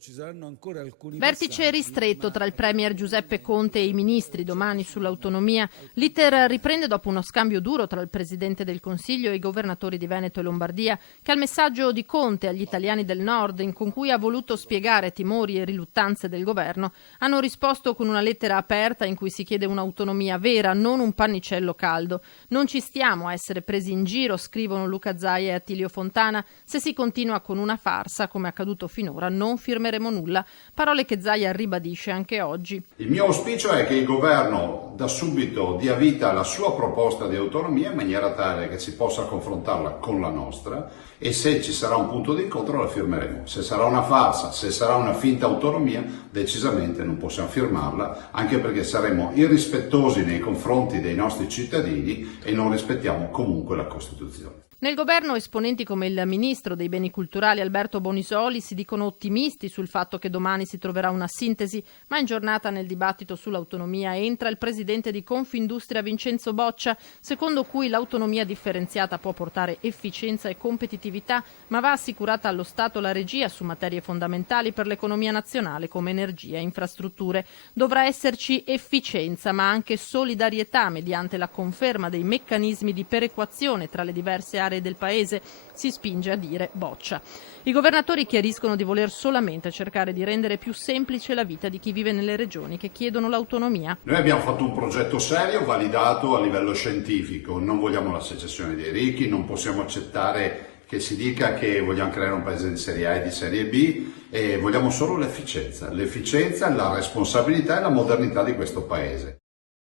Ci saranno ancora alcuni Vertice ristretto tra il premier Giuseppe Conte e i ministri domani sull'autonomia. L'iter riprende dopo uno scambio duro tra il presidente del Consiglio e i governatori di Veneto e Lombardia, che al messaggio di Conte agli italiani del Nord, con cui ha voluto spiegare timori e riluttanze del governo, hanno risposto con una lettera aperta in cui si chiede un'autonomia vera, non un pannicello caldo. Non ci stiamo a essere presi in giro, scrivono Luca Zaia e Attilio Fontana. Se si continua con una farsa, come accaduto finora, non firmeremo nulla. Parole che Zaia ribadisce anche oggi. Il mio auspicio è che il governo da subito dia vita alla sua proposta di autonomia in maniera tale che si possa confrontarla con la nostra e se ci sarà un punto di incontro la firmeremo. Se sarà una farsa, se sarà una finta autonomia, decisamente non possiamo firmarla, anche perché saremo irrispettosi nei confronti dei nostri cittadini e non rispettiamo comunque la Costituzione. Nel governo esponenti come il ministro dei beni culturali Alberto Bonisoli si dicono ottimisti sul fatto che domani si troverà una sintesi, ma in giornata nel dibattito sull'autonomia entra il presidente di Confindustria Vincenzo Boccia, secondo cui l'autonomia differenziata può portare efficienza e competitività, ma va assicurata allo Stato la regia su materie fondamentali per l'economia nazionale come energia e infrastrutture. Dovrà esserci efficienza, ma anche solidarietà mediante la conferma dei meccanismi di perequazione tra le diverse aree del paese, si spinge a dire Boccia. I governatori chiariscono di voler solamente cercare di rendere più semplice la vita di chi vive nelle regioni che chiedono l'autonomia. Noi abbiamo fatto un progetto serio, validato a livello scientifico, non vogliamo la secessione dei ricchi, non possiamo accettare che si dica che vogliamo creare un paese di serie A e di serie B e vogliamo solo l'efficienza, la responsabilità e la modernità di questo paese.